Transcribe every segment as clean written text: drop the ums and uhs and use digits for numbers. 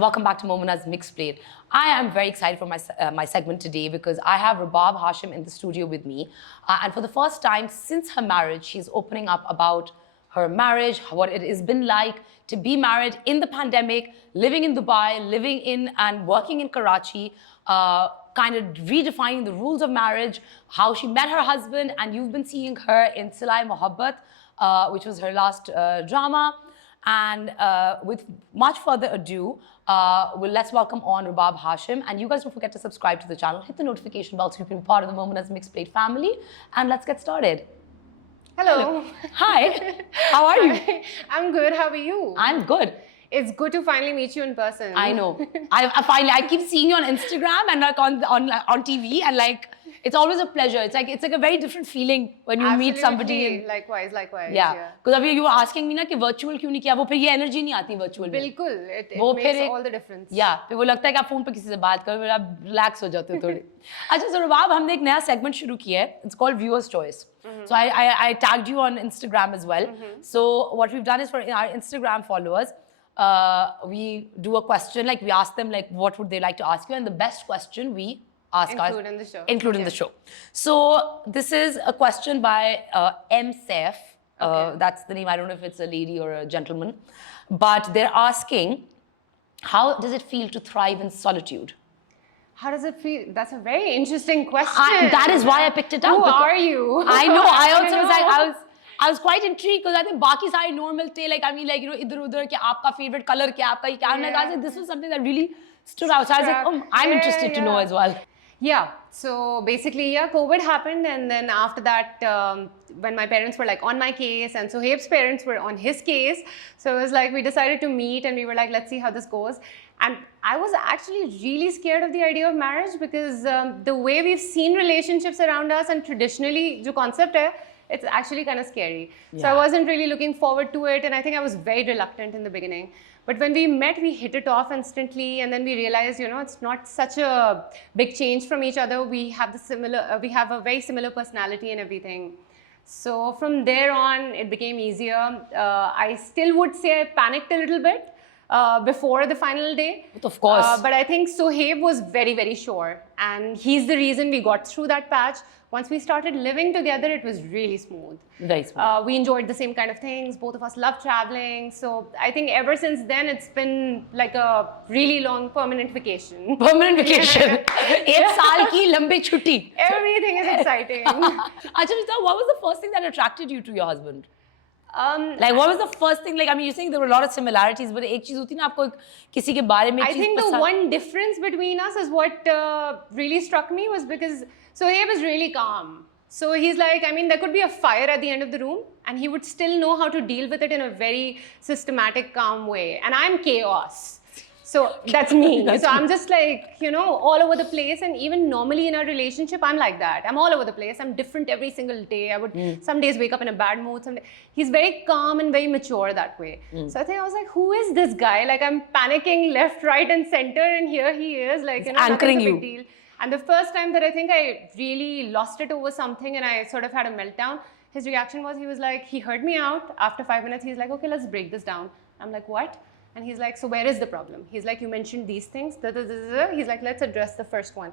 welcome back to Momina's Mixed Plate. I am very excited for my segment today because I have Rabab Hashim in the studio with me. And for the first time since her marriage, she's opening up about her marriage, what it has been like to be married in the pandemic, living in Dubai, living in and working in Karachi, kind of redefining the rules of marriage, how she met her husband, and you've been seeing her in Silai Mohabbat, which was her last drama. And with much further ado, let's welcome on Rabab Hashim. And you guys don't forget to subscribe to the channel, hit the notification bell so you can be part of the Momina's Mixed Plate family. And let's get started. Hello. Hi. How are you? I'm good. How are you? I'm good. It's good to finally meet you in person. I know. I keep seeing you on Instagram and like on TV, and like it's always a pleasure. It's like a very different feeling when you meet somebody. Likewise. Yeah. Because you were asking me ना कि virtual क्यों नहीं किया, वो फिर ये energy नहीं आती virtual में. बिल्कुल. It makes all the difference. Yeah. फिर वो लगता है कि आप phone पे किसी से बात करो, फिर आप relax हो जाते हो थोड़े. अच्छा, so Rabab, हमने एक नया segment शुरू किया है. It's called Viewer's Choice. So I tagged you on Instagram as well. So what we've done is for our Instagram followers, we do a question, like we ask them like what would they like to ask you, and the best question we ask include in the show. So this is a question by M. Saif. That's the name. I don't know if it's a lady or a gentleman, but they're asking, how does it feel to thrive in solitude? How does it feel? That's a very interesting question. That is why I picked it up. Who are you? I know. I also was like, I was quite intrigued because I think बाकी सारे normal थे, like I mean, like, you know, इधर उधर कि आपका favorite color क्या, आपका ये क्या, and this was something that really stood out. So I was like, oh, I'm interested to know as well. Yeah. So basically, yeah, COVID happened, and then after that, when my parents were like on my case, and Sohaib's parents were on his case, so it was like we decided to meet, and we were like, let's see how this goes. And I was actually really scared of the idea of marriage because the way we've seen relationships around us and traditionally, the concept hai, it's actually kind of scary. Yeah. So I wasn't really looking forward to it, and I think I was very reluctant in the beginning. But when we met, we hit it off instantly, and then we realized, you know, it's not such a big change from each other. We have we have a very similar personality and everything. So from there on, it became easier. I still would say I panicked a little bit before the final day. Of course. But I think Sohaib was very, very sure, and he's the reason we got through that patch. Once we started living together, it was really smooth. Very smooth. We enjoyed the same kind of things. Both of us love traveling. So I think ever since then, it's been like a really long permanent vacation. Permanent vacation. एक साल की लंबी छुट्टी. Everything is exciting. Achha, what was the first thing that attracted you to your husband? Like what was the first thing? Like I mean, you're saying there were a lot of similarities, but एक चीज होती ना आपको किसी के बारे में. I think the one difference between us is what really struck me was because Sohaib is really calm. So he's like, I mean, there could be a fire at the end of the room, and he would still know how to deal with it in a very systematic, calm way. And I'm chaos. So that's me. So I'm just like, you know, all over the place. And even normally in our relationship, I'm like that. I'm all over the place. I'm different every single day. I would some days wake up in a bad mood. He's very calm and very mature that way. So I think I was like, who is this guy? Like I'm panicking left, right, and center. And here he is, like, you know, anchoring you. Big deal. And the first time that I think I really lost it over something and I sort of had a meltdown, his reaction was, he was like, he heard me out. After 5 minutes, he's like, okay, let's break this down. I'm like, what? And he's like, so where is the problem? He's like, you mentioned these things. He's like, let's address the first one.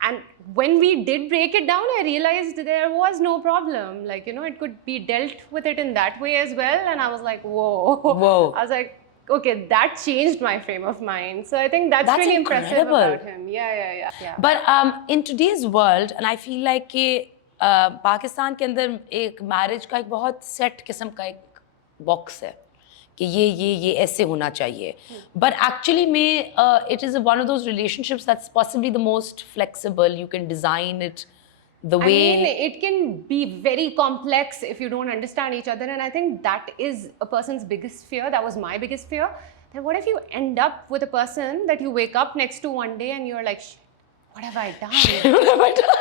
And when we did break it down, I realized there was no problem. Like, you know, it could be dealt with it in that way as well. And I was like, whoa. Whoa. I was like, okay, that changed my frame of mind. So I think that's really impressive about him. Yeah. But in today's world, and I feel like कि पाकिस्तान के अंदर एक marriage का एक बहुत set किस्म का एक box है कि ये ऐसे होना चाहिए. But actually it is one of those relationships that's possibly the most flexible. You can design it the way. I mean, it can be very complex if you don't understand each other. And I think that is a person's biggest fear. That was my biggest fear. That what if you end up with a person that you wake up next to one day and you're like, what have I done? What have I done?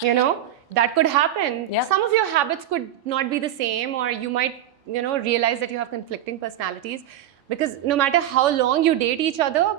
You know, that could happen. Yeah. Some of your habits could not be the same, or you might, you know, realize that you have conflicting personalities. Because no matter how long you date each other,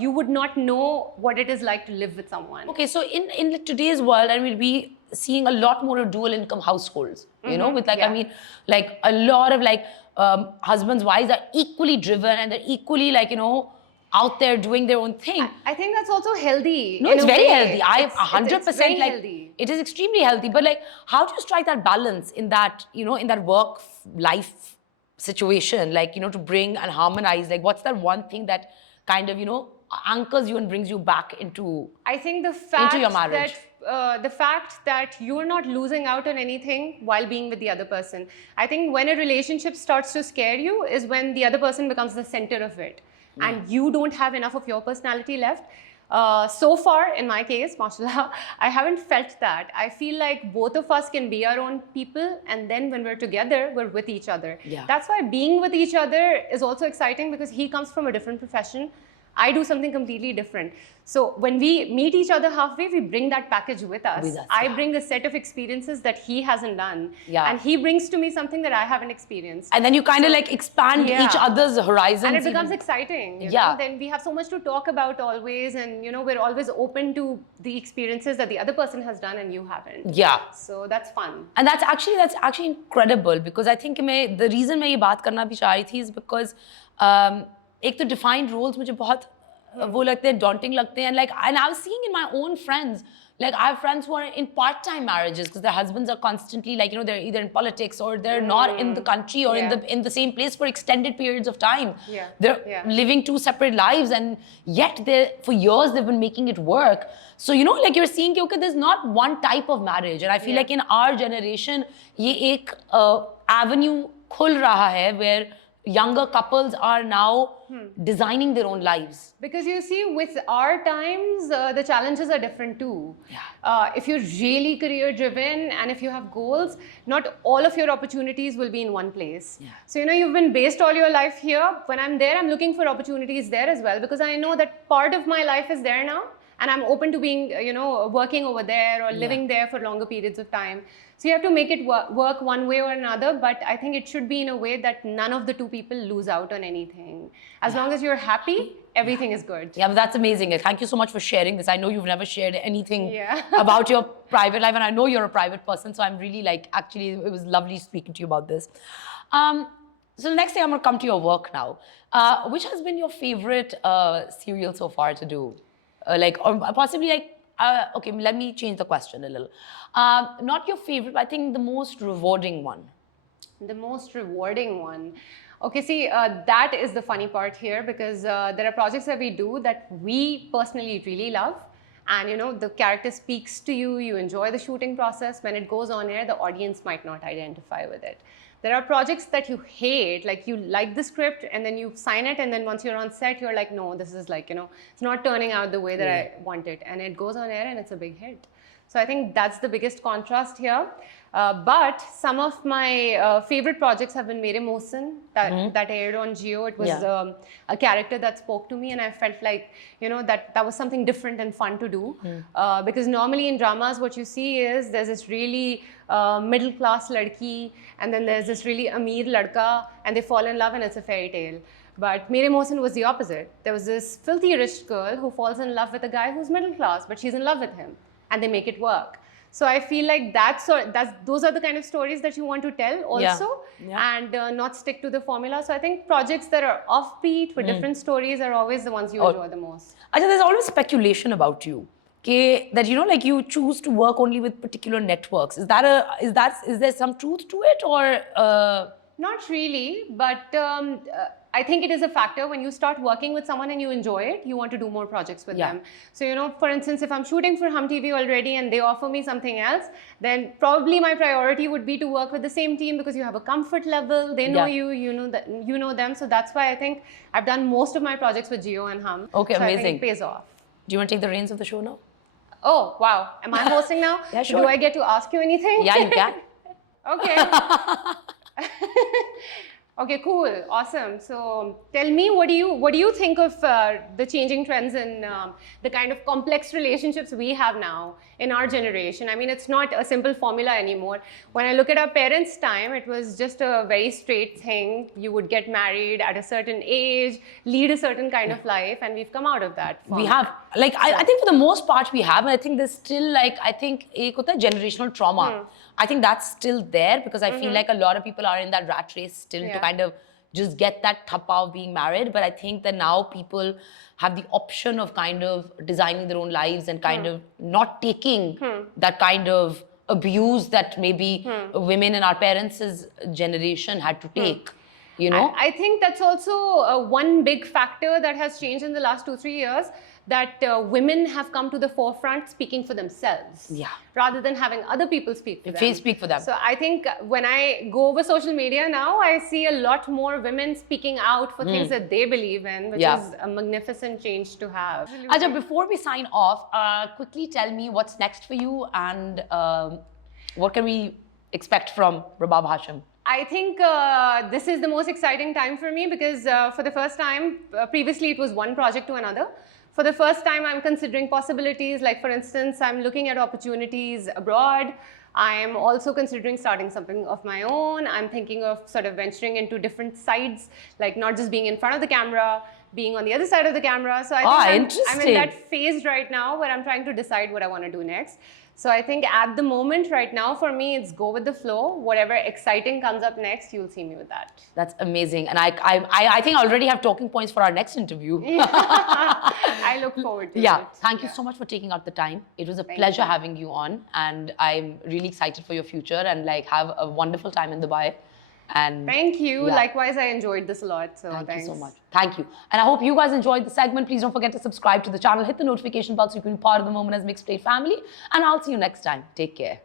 you would not know what it is like to live with someone. Okay, so in today's world, I mean, we seeing a lot more of dual income households, you know, with like, I mean, like a lot of like husbands, wives are equally driven and they're equally like, you know, out there doing their own thing. I think that's also healthy. No, in it's a very way. healthy. I am 100% it's very like healthy. it is extremely healthy. But like, how do you strike that balance in that, you know, in that work life situation, like, you know, to bring and harmonize? Like, what's that one thing that kind of, you know, anchors you and brings you back into I think your marriage? the fact that you're not losing out on anything while being with the other person. I think when a relationship starts to scare you is when the other person becomes the center of it, and you don't have enough of your personality left. So far, in my case, mashallah, I haven't felt that. I feel like both of us can be our own people, and then when we're together, we're with each other. Yeah. That's why being with each other is also exciting, because he comes from a different profession. I do something completely different. So when we meet each other halfway, we bring that package with us. I bring a set of experiences that he hasn't done. Yeah. And he brings to me something that I haven't experienced. And then you kind of like expand each other's horizons. And it becomes exciting. You know? Then we have so much to talk about always. And, you know, we're always open to the experiences that the other person has done and you haven't. Yeah. So that's fun. And that's actually incredible, because I think the reason मैं ये बात करना भी चाह रही थी is because एक तो defined roles मुझे बहुत वो लगते हैं, daunting लगते हैं, and I was seeing in my own friends, like I have friends who are in part-time marriages because their husbands are constantly, like, you know, they're either in politics or they're not in the country or in the same place for extended periods of time. They're living two separate lives, and yet for years they've been making it work. So, you know, like you're seeing, okay, there's not one type of marriage, and I feel like in our generation ये एक avenue खुल रहा है where younger couples are now designing their own lives. Because you see, with our times, the challenges are different too. If you're really career driven and if you have goals, not all of your opportunities will be in one place. So, you know, you've been based all your life here. When I'm there, I'm looking for opportunities there as well, because I know that part of my life is there now. And I'm open to being, you know, working over there or living there for longer periods of time. So you have to make it work one way or another, but I think it should be in a way that none of the two people lose out on anything. As long as you're happy, everything is good. Yeah, but that's amazing. Thank you so much for sharing this. I know you've never shared anything about your private life, and I know you're a private person, so I'm really like, actually, it was lovely speaking to you about this. So the next thing, I'm going to come to your work now. Which has been your favorite serial so far to do? Or possibly like, okay, let me change the question a little. Not your favorite, but I think the most rewarding one. The most rewarding one. Okay, see, that is the funny part here, because there are projects that we do that we personally really love. And, you know, the character speaks to you, you enjoy the shooting process. When it goes on air, the audience might not identify with it. There are projects that you hate, like you like the script and then you sign it, and then once you're on set, you're like, no, this is like, you know, it's not turning out the way that I want it. And it goes on air and it's a big hit. So I think that's the biggest contrast here. But some of my favorite projects have been Meray Mohsin, that aired on Jio. It was a character that spoke to me, and I felt like, you know, that was something different and fun to do. Because normally in dramas, what you see is there's this really middle-class ladki, and then there's this really Amir ladka, and they fall in love and it's a fairy tale. But Meray Mohsin was the opposite. There was this filthy rich girl who falls in love with a guy who's middle class, but she's in love with him, and they make it work. So I feel like those are the kind of stories that you want to tell also, and not stick to the formula. So I think projects that are offbeat with different stories are always the ones you enjoy the most. Ajay, there's always speculation about you. That, you know, like you choose to work only with particular networks. Is there some truth to it, or? Not really, but I think it is a factor. When you start working with someone and you enjoy it, you want to do more projects with them. So, you know, for instance, if I'm shooting for Hum TV already and they offer me something else, then probably my priority would be to work with the same team, because you have a comfort level, they know you, you know them. So that's why I think I've done most of my projects with Jio and Hum. Okay, so amazing. I think it pays off. Do you want to take the reins of the show now? Oh, wow. Am I hosting now? Yeah, sure. Do I get to ask you anything? Yeah, you can. Okay. Okay, cool, awesome. So tell me, what do you think of the changing trends in the kind of complex relationships we have now in our generation? I mean, it's not a simple formula anymore. When I look at our parents' time, it was just a very straight thing. You would get married at a certain age, lead a certain kind of life, and we've come out of that. We have, like, I think for the most part we have, and I think there's still, like, I think एक होता है generational trauma. I think that's still there, because I feel like a lot of people are in that rat race still to kind of just get that thappa of being married. But I think that now people have the option of kind of designing their own lives and kind of not taking that kind of abuse that maybe women in our parents' generation had to take. You know? I think that's also one big factor that has changed in the last 2-3 years, that women have come to the forefront speaking for themselves, rather than having other people speak for them. Speak for them. So I think when I go over social media now, I see a lot more women speaking out for things that they believe in, which is a magnificent change to have. Aja, before we sign off, quickly tell me what's next for you and what can we expect from Rabab Hashim? I think this is the most exciting time for me because for the first time, previously it was one project to another. For the first time, I'm considering possibilities. Like, for instance, I'm looking at opportunities abroad. I'm also considering starting something of my own. I'm thinking of sort of venturing into different sides, like not just being in front of the camera, being on the other side of the camera. So I think I'm in that phase right now where I'm trying to decide what I want to do next. So I think at the moment right now for me, it's go with the flow. Whatever exciting comes up next, you'll see me with that. That's amazing. And I think I already have talking points for our next interview. I look forward to it. Thank you so much for taking out the time. It was a pleasure having you on. And I'm really excited for your future and like have a wonderful time in Dubai. And thank you. Likewise, I enjoyed this a lot. So thank you so much. Thank you. And I hope you guys enjoyed the segment. Please don't forget to subscribe to the channel. Hit the notification bell so you can be part of the Momina's Mixed Plate family. And I'll see you next time. Take care.